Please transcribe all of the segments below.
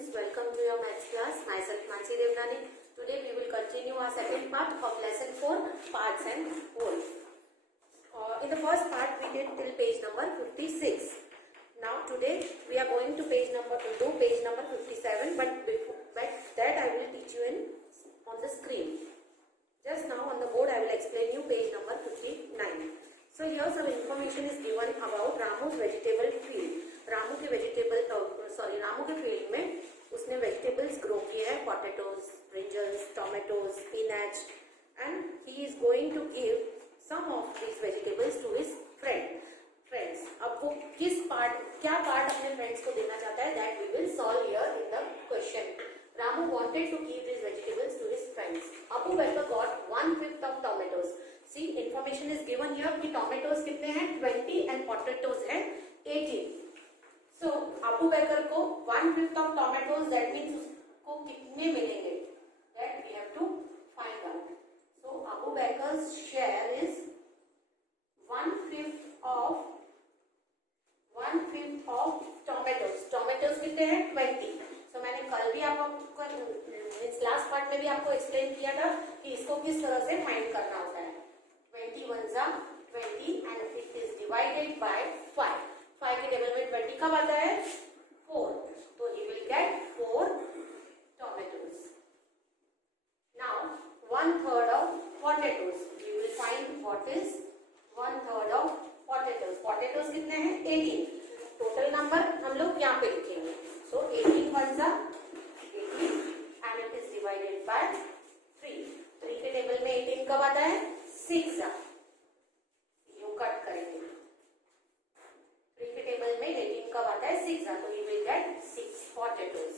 students, welcome to your maths class. Myself Mansi Devnani. Today we will continue our second part of lesson 4, parts and whole. In the first part we did till page number 56. Now today we are going to page number 57, but that I will teach you on the screen. Just now on the board I will explain you page number 59. So here some information is given about Ramu's vegetable field. Ramu के field में उसने vegetables grow किए हैं, potatoes, brinjals, tomatoes, spinach, and he is going to give some of these vegetables to his friends. अब वो क्या part अपने friends को देना चाहता है, that we will solve here in the question. Ramu wanted to give these vegetables to his friends. Abu Bakr got 1/5 of tomatoes. See, information is given here कि tomatoes कितने हैं 20 and potatoes हैं 18. So Abu Bakr को 1/5 of tomatoes, that means उसको कितने मिलेंगे, that we have to find out. So Abu Bakr's share is 1/5 of tomatoes. Tomatoes कितने हैं 20. So मैंने कल भी आपको लास्ट पार्ट में भी आपको एक्सप्लेन किया था कि इसको किस तरह से फाइंड करना होता है. 20 1s are 20 and it is divided by 5. 5 के टेबल में 20 कब आता है 4, तो he will get 4 tomatoes. Now 1/3 of potatoes. We will find what is 1/3 of potatoes. Potatoes कितने हैं 18. टोटल नंबर हम लोग यहाँ पे लिखेंगे. So 18 1s are 18 and it is divided by 3. 3 के टेबल में 18 कब आता है 6. यू कट करेंगे. 3 के टेबल में 18 कब आता है 6, तो we will get 6 potatoes.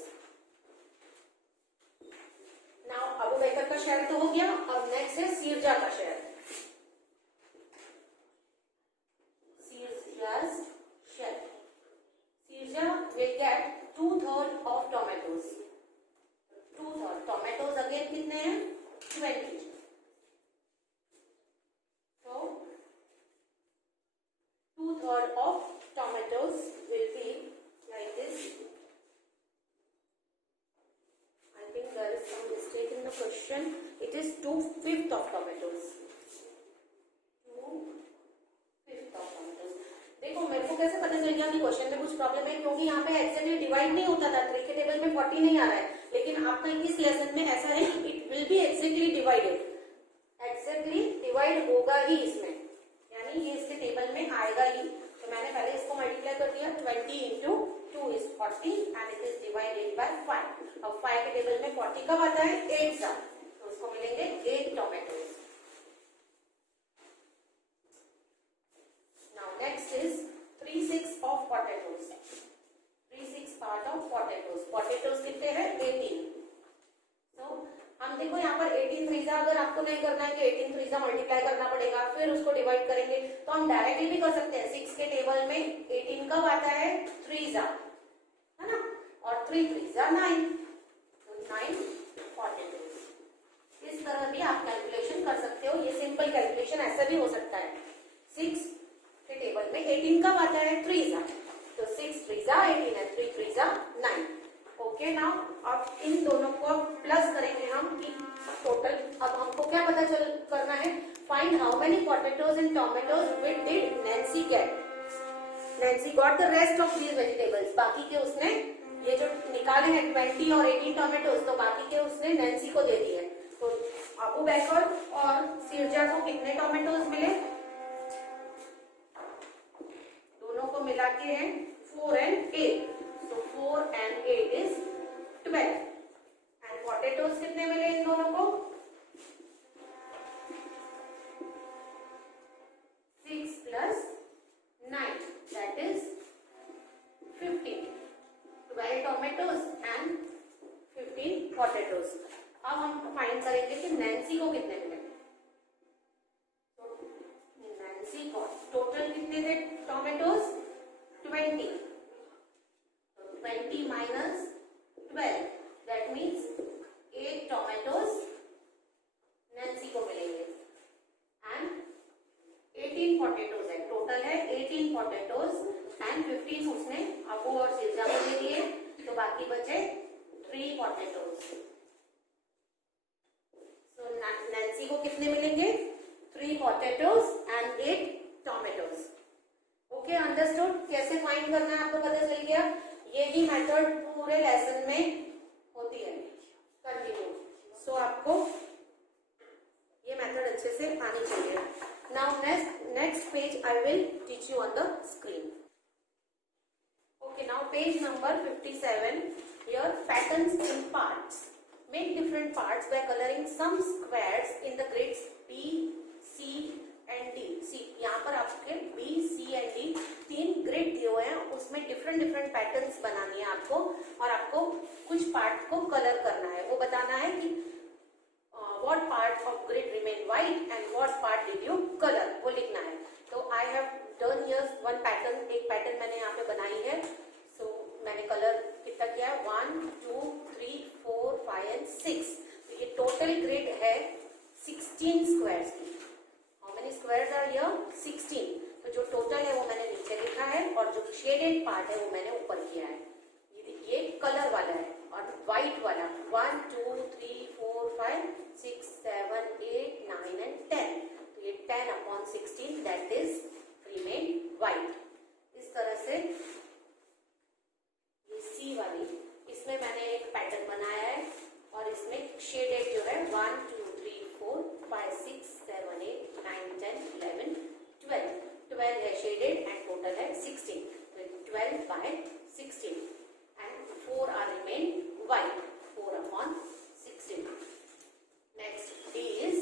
Now Abu बकर का शेयर तो हो गया. अब नेक्स्ट है सीरजा का share. Sirja will get 2/3 of tomatoes. 2/3 tomatoes again कितने हैं 20. So 2/3 of tomatoes will be like this. I think there is some mistake in the question. It is 2/5 of tomatoes. 2/5 of tomatoes. देखो मेरे को कैसे पता चल गया कि क्वेश्चन में कुछ प्रॉब्लम है, क्योंकि यहाँ पे एक्जेक्टली डिवाइड नहीं होता था. 3 के टेबल में 40 नहीं आ रहा है, लेकिन आपका इस लेसन में ऐसा है कि it will be exactly divided. Exactly divide होगा ही इसमें, यानी ये इसके टेबल में आएगा ही. तो मैंने पहले इसको मल्टीप्लाई कर दिया. 20 into 2 is 40 and it is divided by 5. अब 5 के टेबल में 40 कब आता है 8 सा, तो उसको मिलेंगे 8 tomatoes. Next is 3/6 of potatoes. 3/6 part of potatoes. Potatoes कितने हैं 18. So हम देखो यहाँ पर 18 3 अगर आपको नहीं करना है कि 18 3 मल्टीप्लाई करना पड़ेगा, फिर उसको डिवाइड करेंगे, तो हम डायरेक्टली भी कर सकते हैं. 6 के टेबल में 18 कब आता है 3 है ना, और 3 3 9, तो 9 potatoes. इस तरह भी आप कैलकुलेशन कर सकते हो. ये सिंपल कैलकुलेशन ऐसा भी हो सकता है. 6 के टेबल में 18 कब आता है 3, तो 6 3 18 है, 3 3 9. ओके. नाउ अब इन दोनों को प्लस करेंगे हम कि टोटल. अब हमको क्या पता चल करना है, find how many potatoes and tomatoes which did Nancy get. Nancy got the rest of these vegetables. बाकी के उसने ये जो निकाले हैं 20 और 18 टोमेटोज, तो बाकी के उसने नैन्सी को दे दिए. तो अबू बकर और सीरजा को कितने टोमेटोज मिले, को मिला के हैं 4 and 8. So 4 and 8 is 12. And potatoes कितने मिले इन दोनों को 6 plus 9, that is 15. 12 tomatoes and 15 potatoes. अब हम फाइंड करेंगे कि नैन्सी को कितने मिले. तो नैन्सी को टोटल कितने थे tomatoes 20. So 20 minus 12, that means 8 tomatoes Nancy को मिलेंगे. And 18 potatoes है, टोटल है 18 potatoes and 15 उसने अबू और सिरजा को दे दिए, तो बाकी बचे 3 potatoes. So नैन्सी को कितने मिलेंगे? 3 potatoes and 8 tomatoes. Okay, understood? कैसे फाइंड करना है आपको पता चल गया. यही मेथड पूरे लेसन में होती है कंटिन्यू. सो आपको ये मेथड अच्छे से आनी चाहिए. Now next page I will teach you on the screen. Okay, now page number 57. Here patterns in parts. Make different parts by coloring some squares in the grids B, C and D. See, यहाँ पर आपके B, C and D 3 grid दिए हुए हैं. उसमें different patterns बनानी है आपको और आपको कुछ पार्ट को कलर करना है. वो बताना है कि what part of grid remain white and what part did you color, वो लिखना है. तो I have done here one pattern. एक पैटर्न मैंने यहाँ पे बनाई है. सो मैंने कलर कितना किया है? 1, 2, 3, 4, 5 and 6. तो ये टोटल ग्रिड है 16 स्क्वायर्स की. How many squares are here? 16. तो जो टोटल है वो मैंने नीचे लिखा है और जो शेडेड पार्ट है वो मैंने ऊपर किया है. ये कलर वाला है और व्हाइट वाला 1, 2, 3, 4, 5, 6, 7, 8, 9 and 10. तो ये 10/16 दैट इज रिमेन व्हाइट. इस तरह से ये सी वाली, इसमें मैंने एक पैटर्न बनाया है और इसमें शेडेड जो है 1, 2, 3, 4, 5, 6, 7, 8, 9, 10, 11, 12. 12 है शेडेड एंड टोटल है 16. 12/16 and 4 are remain white. 4/16. Next D is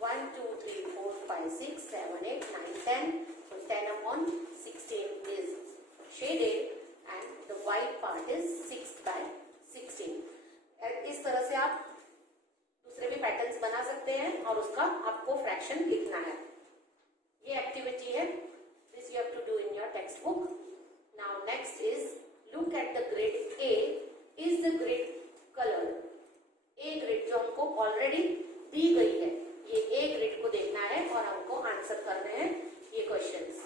1, 2, 3, 4, 5, 6, 7, 8, 9, 10. So 10/16 is shaded and the white part is 6/16. इस तरह से आप दूसरे भी पैटर्न्स बना सकते हैं और उसका आपको फ्रैक्शन लिखना है. ये एक्टिविटी है. This you have to do in your text book. Now next is look at the grid A. Is the grid colored? A grid जो हमको ऑलरेडी दी गई है, ये A grid को देखना है और हमको आंसर करने हैं ये क्वेश्चंस.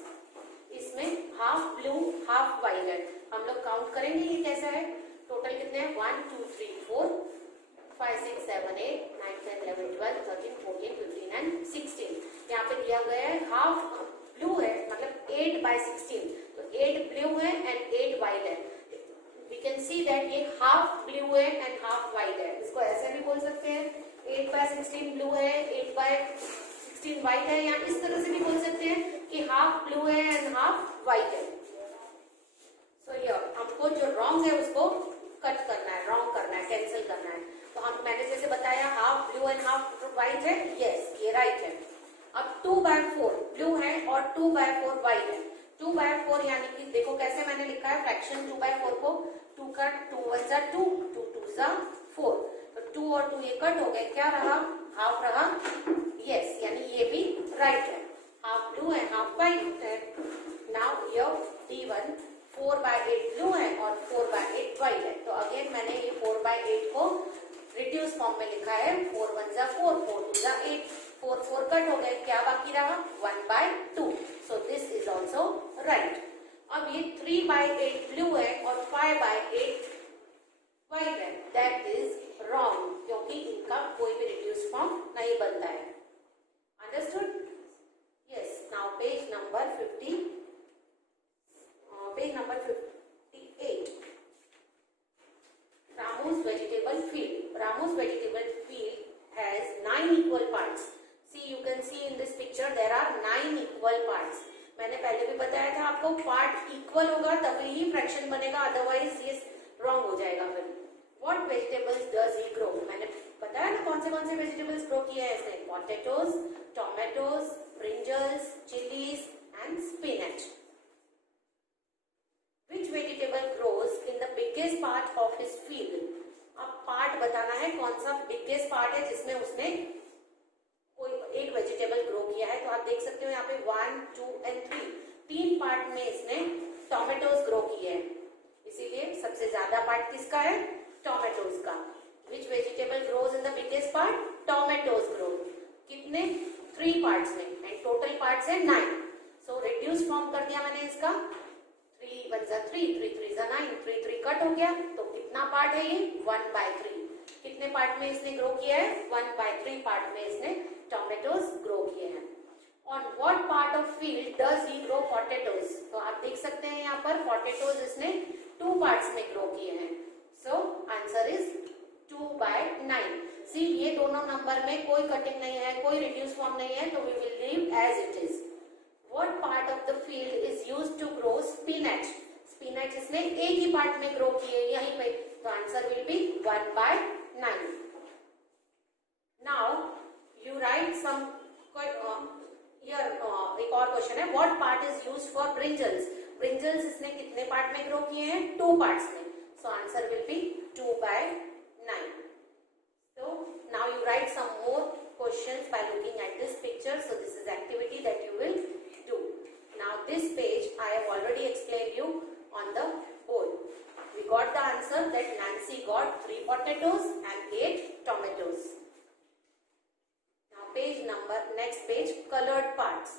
इसमें हाफ ब्लू हाफ वाइट है. हम लोग काउंट करेंगे ये कैसा है. टोटल कितने हैं? 1, 2, 3, 4, 5, 6, 7, 8, 9, 10, 11, 12, 13, 14, 15 and 16. यहाँ पे दिया गया है हाफ ब्लू है, मतलब 8/16. तो 8 ब्लू है एंड 8 वाइट है. We can see that ये हाफ ब्लू है एंड हाफ वाइट है. इसको ऐसे भी बोल सकते हैं 8/16 ब्लू है, 8/16 वाइट है, या इस तरह से भी बोल सकते हैं कि हाफ ब्लू है एंड हाफ वाइट है. सो ये हमको जो रॉन्ग है उसको कट करना है, रॉन्ग करना है, कैंसिल करना है. तो हम मैंने जैसे बताया half blue and half white है. यस, ये राइट है. अब 2/4 ब्लू है और 2/4 वाइट है. 2/4 यानी कि देखो कैसे मैंने लिखा है फ्रैक्शन 2/4 को. 2 का 2 1 2, 2 2 4. तो 2 और 2 ये कट हो गए. क्या रहा? हाफ रहा. यस, यानी ये भी राइट है. हाफ ब्लू है हाफ वाइट है. नाउ योर D1 4/8 ब्लू है और 4/8 वाइट है. तो अगेन मैंने ये 4/8 को रिड्यूस फॉर्म में लिखा है. 4 1 4, 4 2 8. 4 4 कट हो गए. क्या बाकी रहा? 1/2. So this is also right. अब ये 3/8 ब्लू है और 5/8 वाइट है. दैट इज रॉन्ग क्योंकि इनका कोई भी रिड्यूस फॉर्म नहीं बनता है. Understood? Yes. Now page number 58. Ramu's vegetable field. Ramu's vegetable field has 9 equal parts. See, you can see in this picture there are 9 equal parts. मैंने पहले भी बताया था आपको पार्ट इक्वल होगा तभी ही फ्रैक्शन बनेगा, अदरवाइज ये रॉन्ग हो जाएगा. फिर what vegetables does he grow? मैंने बताया ना कौन से वेजिटेबल्स ग्रो किए हैं इसने. Potatoes, tomatoes, brinjals, chillies and spinach. Which vegetable grows in the biggest part of his field? अब पार्ट बताना है कौन सा बिगेस्ट पार्ट है जिसमें उसने कोई एक वेजिटेबल ग्रो किया है. तो आप देख सकते हो यहाँ पे 1, 2 and 3 3 पार्ट में इसने टोमेटोज ग्रो किए हैं. इसीलिए सबसे ज्यादा पार्ट किसका है? टोमेटोज का. Which vegetable grows in the biggest part? Tomatoes grow. कितने? 3 पार्ट्स में एंड टोटल पार्ट्स है 9. सो रिड्यूस फॉर्म कर दिया मैंने इसका. 3 1 3, 3 3 9, 3 3 कट हो गया. तो कितना पार्ट है ये 1/3। कितने पार्ट में इसने ग्रो किया है 1/3 पार्ट में इसने टोमेटोज ग्रो किए हैं। On what part of field does he grow potatoes? तो आप देख सकते हैं यहाँ पर पोटैटोज इसने 2 पार्ट्स में ग्रो किए हैं। So answer is 2/9। सी ये दोनों नंबर में कोई कटिंग नहीं है, कोई रिड्यूस फॉर्म नहीं है, तो we will leave as it is. What part of the field is used to grow spinach? Spinach इसने एक ही पार्ट में ग्रो किए यहीं पे, तो answer will be 1/9। Now you write some here एक और क्वेश्चन है, what part is used for brinjals? Brinjals इसने कितने पार्ट में ग्रो किए हैं 2 पार्ट्स में, so answer will be 2/9। So now you write some more questions by looking at this picture. So this is activity that you will do. Now this page I have already explained you on the board. We got the answer that Nancy got 3 potatoes and 8 tomatoes. Now page number, next page, colored parts.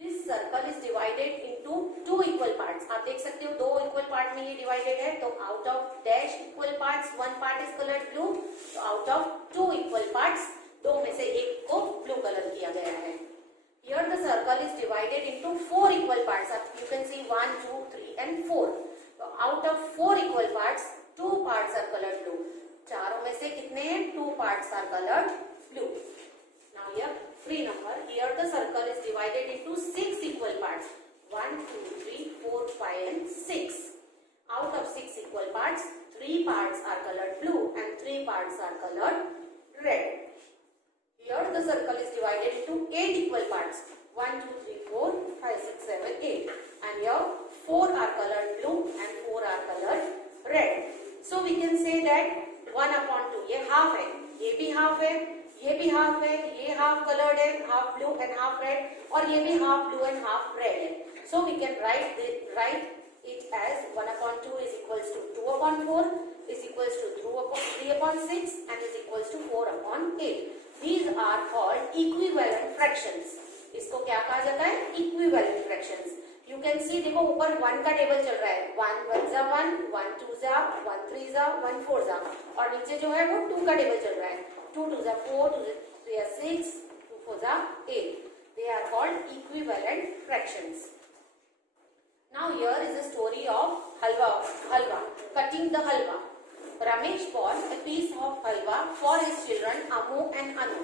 This circle is divided into 2 equal parts. आप देख सकते हो 2 equal part में ये divided है, तो out of dash equal parts 1 part is colored blue. तो out of 2 equal parts 2 में से एक को blue color किया गया है। Here the circle is divided into 4 equal parts. You can see 1, 2, 3 and 4. So out of 4 equal parts, 2 parts are colored blue. चारों में से कितने हैं 2 parts are colored blue. Now here 3 number. Here the circle is divided into 6 equal parts. 1, 2, 3, 4, 5 and 6. Out of 6 equal parts, 3 parts are colored blue and 3 parts are colored red. Here the circle is divided into 8 equal parts. 1, 2, 3, 4, 5, 6, 7, 8. And here 4 are colored blue and 4 are colored red. So we can say that 1/2 ये half है, ये भी half है, ये भी half है, ये half colored है, half blue and half red, और ये भी half blue and half red है. So we can write it as 1/2 is equals to 2/4 is equals to 3/6 and is equals to 4/8. These are called equivalent fractions. इसको क्या कहा जाता है equivalent fractions. You can see देखो ऊपर 1 का table चल रहा है, 1 1 जा 1, 1 2 जा 1 3 जा 1 4 जा, और नीचे जो है वो 2 का टेबल चल रहा है, 2 2 जा 4, 2 3 जा 6, 2 4 जा 8. They are called equivalent fractions. Now here is the story of halwa, cutting the halwa. Ramesh bought a piece of halwa for his children Amu and Anu.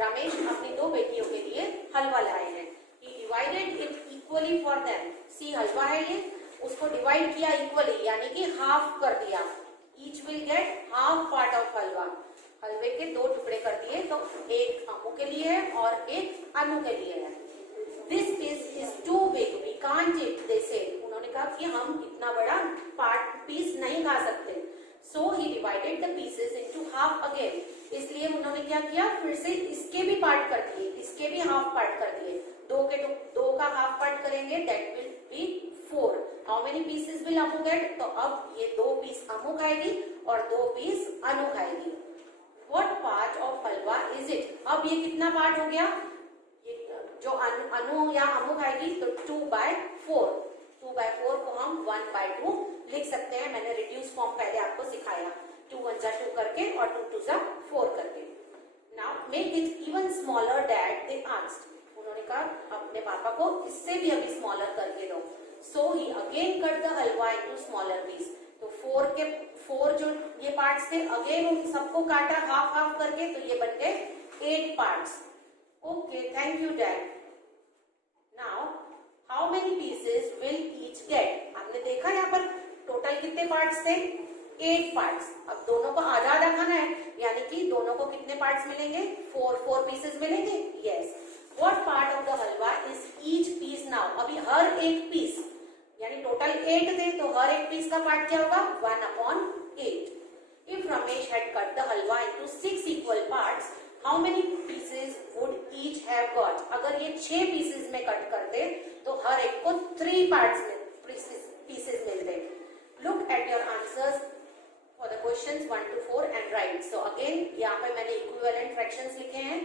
Ramesh अपनी 2 बेटियों के लिए हलवा लाए हैं. He divided it equally for them. सी हलवा है ये, उसको divide किया इक्वली, यानी कि हाफ कर दिया. Each will get half part of halwa. हलवे के 2 टुकड़े कर दिए, तो एक अमू के लिए है और एक अनु के लिए है. This piece is too big, we can't eat, they said. उन्होंने कहा कि हम इतना बड़ा पीस नहीं खा सकते. So he divided the pieces into half again. इसलिए उन्होंने क्या किया, फिर से इसके भी पार्ट कर दिए, इसके भी हाफ पार्ट कर दिए. 2 का हाफ पार्ट करेंगे, that will be 4. How many pieces will Amu get? तो अब ये 2 पीस अमू खाएगी और 2 पीस अनु खाएगी. What part of halwa is it? अब ये कितना पार्ट हो गया, जो अनु या अमू खाएगी, तो 2/4. 2/4 को हम 1/2 लिख सकते हैं. मैंने रिड्यूस फॉर्म पहले आपको सिखाया, 2 1 जा 2 करके और 2 2 जा 4 करके. Now make it even smaller, Dad, they asked. उन्होंने कहा अपने पापा को इससे भी अभी स्मॉलर करके दो. So he again cut the halwa into smaller piece. तो 4 जो ये पार्ट्स थे, अगेन उन सबको काटा हाफ करके, तो ये बन गए 8 parts. Okay, thank you, Dad. Now how many pieces will each get? आपने देखा यहाँ पर टोटल कितने पार्ट्स थे, 8 पार्ट्स. अब दोनों को आधा आधा खाना है, यानी कि दोनों को कितने पार्ट्स मिलेंगे, 4 पीसेस मिलेंगे. Yes. What part of the halwa is each piece now? अभी हर एक पीस, यानी टोटल 8 थे, तो हर एक पीस का पार्ट क्या होगा, 1/8. If Ramesh had cut the halwa into 6 equal parts, how many pieces would each have got? अगर ये 6 पीसेस में कट करते तो हर एक को 3 पार्ट्स में पीसेस मिलते. Look at your answers for the questions 1 to 4 and right. So again यहाँ पे मैंने इक्विवेलेंट फ्रैक्शंस लिखे हैं.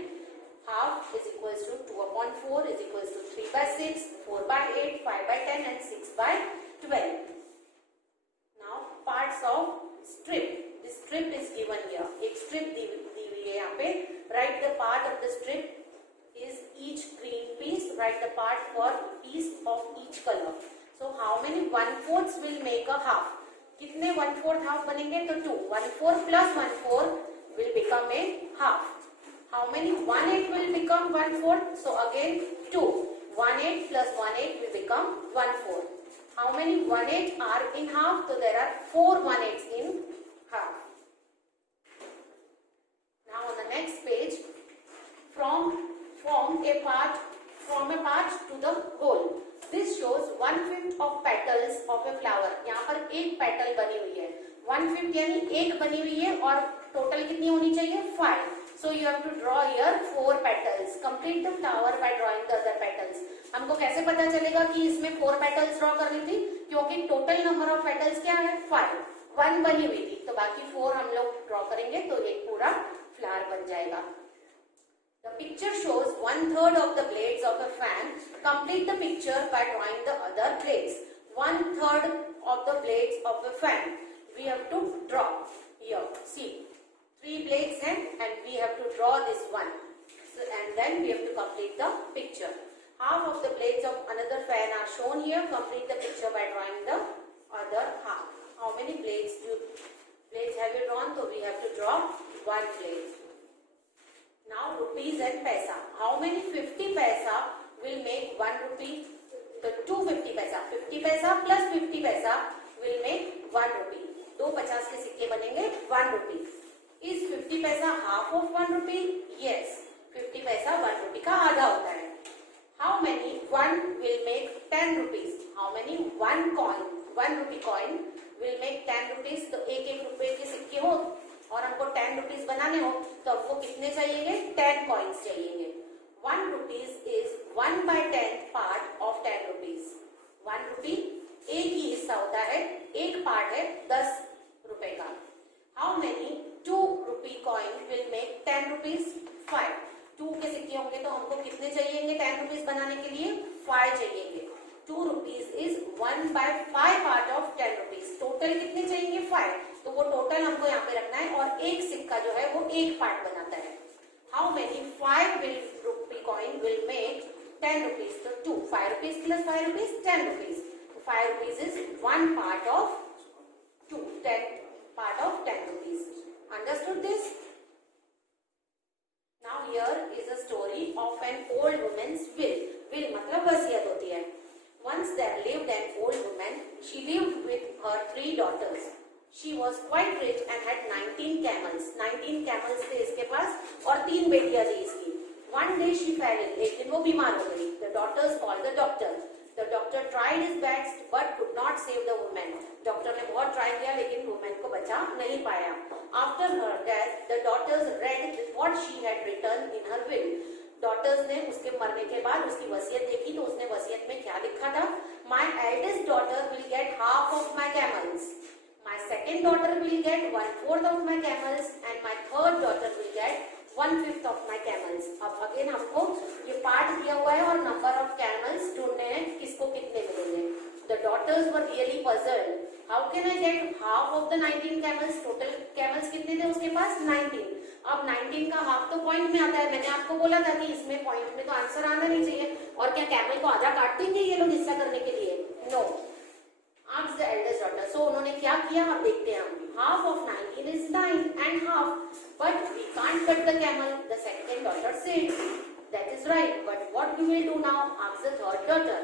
Half is equals to 2/4 is equals to 3/6, 4/8, 5/10 and 6/12. Now parts of यहाँ पे write the part of the strip is each green piece, write the part for piece of each color. So how many 1/4 will make a half? कितने 1/4 half बनेंगे? तो 2. 1/4 plus 1/4 will become a half. How many 1/8 will become 1/4? So again 2. 1/8 plus 1/8 will become 1/4. How many 1/8 are in half? So there are 4 1/8s in half. Now on the next page, from a part to the whole. This shows 1/5 of petals of a flower. यहाँ पर एक petal बनी हुई है. 1/5 यानी एक बनी हुई है और टोटल कितनी होनी चाहिए? 5. So you have to draw here 4 petals. Complete the flower by drawing the other petals. हमको कैसे पता चलेगा कि इसमें 4 petals ड्रॉ करनी थी? क्योंकि टोटल नंबर ऑफ पेटल्स क्या है? 5. 1 बनी हुई थी तो बाकी 4 हम लोग ड्रॉ करेंगे तो एक पूरा फ्लावर बन जाएगा. The picture shows 1/3 of the blades of a fan. Complete the picture by drawing the other blades. 1/3 of the blades of a fan. We have to draw here. See, 3 blades and we have to draw this one. So, and then we have to complete the picture. Half of the blades of another fan are shown here. Complete the picture by drawing the other half. How many blades have you drawn? So we have to draw 1 blade. Now rupees and paisa. How many 50 paisa will make 1 rupee? The 250 paisa. 50 paisa plus 50 paisa will make 1 rupee. 2 50 के सिक्के बनेंगे 1 rupee. Is 50 paisa half of 1 rupee? Yes. 50 paisa 1 rupee का आधा होता है. How many 1 will make 10 rupees? How many 1 rupee coin will make 10 rupees? तो एक रुपए के सिक्के हो और हमको 10 रुपीज बनाने हो तो हमको कितने चाहिए? 10 कॉइन्स चाहिए. 1 rupees is 1/10 part of 10 rupees. 1 rupee एक ही हिस्सा होता है, एक पार्ट है 10 रुपए का. How many 2 rupee coin will make 10 rupees? 5. 2 के सिक्के होंगे तो हमको कितने चाहिए 10 रुपीज बनाने के लिए? 5 चाहिए. 2 rupees is 1/5 part of 10 rupees. Total कितने चाहिए? 5. तो वो टोटल हमको यहाँ पे रखना है और एक सिक्का जो है वो एक पार्ट बनाता है. How many 5 rupee coin will make 10 rupees? So 2. 5 rupees plus 5 rupees 10 rupees. 5 rupees is 1 part of 2. 10 part of 10 rupees. Understood this? Now here is a story of an old woman's will. Will मतलब वसीयत होती है. Once there lived an old woman. She lived with her 3 daughters. She was quite rich and had 19 camels. 19 camels थे इसके पास और 3 बेटियां थी इसकी. One day she fell ill. एक दिन वो बीमार हो गई. The daughters called the doctor. The doctor tried his best but could not save the woman. Doctor ने बहुत ट्राई किया लेकिन वुमेन को बचा नहीं पाया. After her death, the daughters read what she had written in her will. Daughters ने उसके मरने के बाद उसकी वसीयत देखी तो उसने वसीयत में क्या लिखा था? My eldest daughter will get half of my camels. My second daughter will get 1/4 of my camels and my third daughter will get 1/5 of my camels. अब अगेन हमको ये पार्ट दिया हुआ है और नंबर ऑफ कैमल्स ढूंढने हैं किसको कितने मिलेंगे. The daughters were really puzzled. How can I get half of the 19 camels? Total camels कितने थे उसके पास? 19. अब 19 का हाफ तो पॉइंट में आता है. मैंने आपको बोला था कि इसमें पॉइंट में तो आंसर आना नहीं चाहिए. और क्या कैमल को आधा काट देंगे ये लोग हिस्सा करने के लिए? No. Asked the eldest daughter. So उन्होंने क्या किया अब देखते हैं हम. Half of 19 is 9 and half. But we can't cut the camel. The second daughter said. That is right. But what we will do now? Asked the third daughter.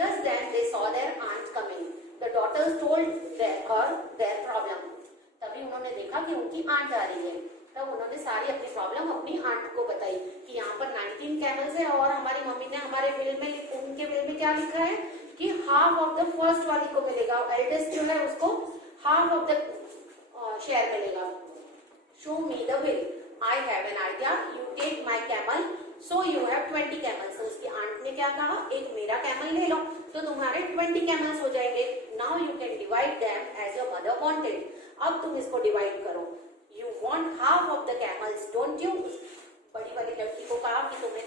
Just then they saw their aunt coming. The daughters told her their problem. तभी उन्होंने देखा कि उनकी aunt आ रही है. तब उन्होंने सारी अपनी प्रॉब्लम अपनी आंट को बताई कि यहाँ पर 19 कैमल्स है और हमारी मम्मी ने हमारे बिल में उनके बिल में क्या लिखा है कि हाफ ऑफ द फर्स्ट वाली को मिलेगा. एल्डेस्ट जो है उसको हाफ ऑफ द शेयर मिलेगा. Show me the bill. I have an idea. You take my camel. So you have 20 camels. उसकी आंट ने क्या कहा? एक मेरा कैमल ले लो तो तुम्हारे 20 कैमल्स हो जाएंगे. Now you can divide them as your mother wanted. अब तुम इसको डिवाइड करो. You want half of the camels, don't you? बड़ी वाली लड़की को कहा कि तुम्हें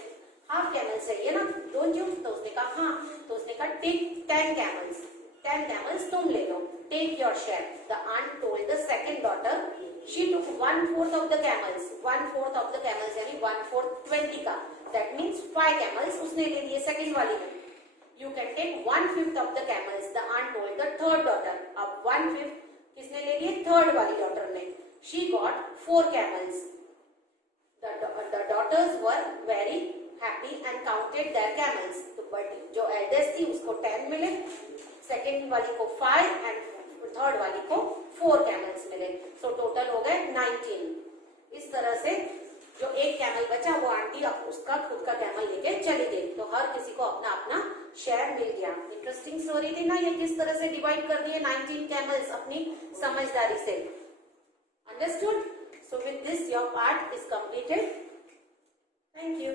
हाफ कैमल्स चाहिए ना, don't you? तो उसने कहा हाँ. तो उसने कहा take 10 camels. 10 camels तुम ले लो. Take your share. The aunt told the second daughter. She took 1 1/4 of the camels, 1/4 of the camels यानी 1/4 20 का, दैट मीन्स 5 कैमल्स उसने ले लिए सेकंड वाली में. You can take 1/5 of the camels, the aunt told the third daughter. अब 1/5 किसने ले लिए? थर्ड वाली डॉटर ने. She got 4 camels. The daughters were very happy and counted their camels. तो बट जो एल्डेस्ट थी उसको 10 मिले, सेकेंड वाली को 5 एंड थर्ड वाली को 4 कैमल्स मिले. सो टोटल हो गए 19. इस तरह से जो एक कैमल बचा वो आंटी उसका खुद का कैमल लेके चली गई. तो हर किसी को अपना अपना शेयर मिल गया. इंटरेस्टिंग स्टोरी थी ना ये, किस तरह से डिवाइड कर दिए 19 कैमल्स अपनी समझदारी से. Understood? So with this your part is completed. Thank you.